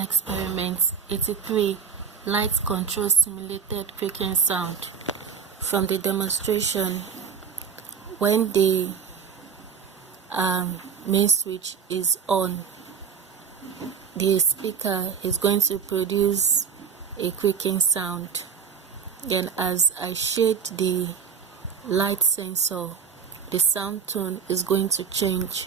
Experiment 83. Light control simulated creaking sound. From the demonstration, when the main switch is on, the speaker is going to produce a creaking sound. Then as I shade the light sensor, the sound tone is going to change.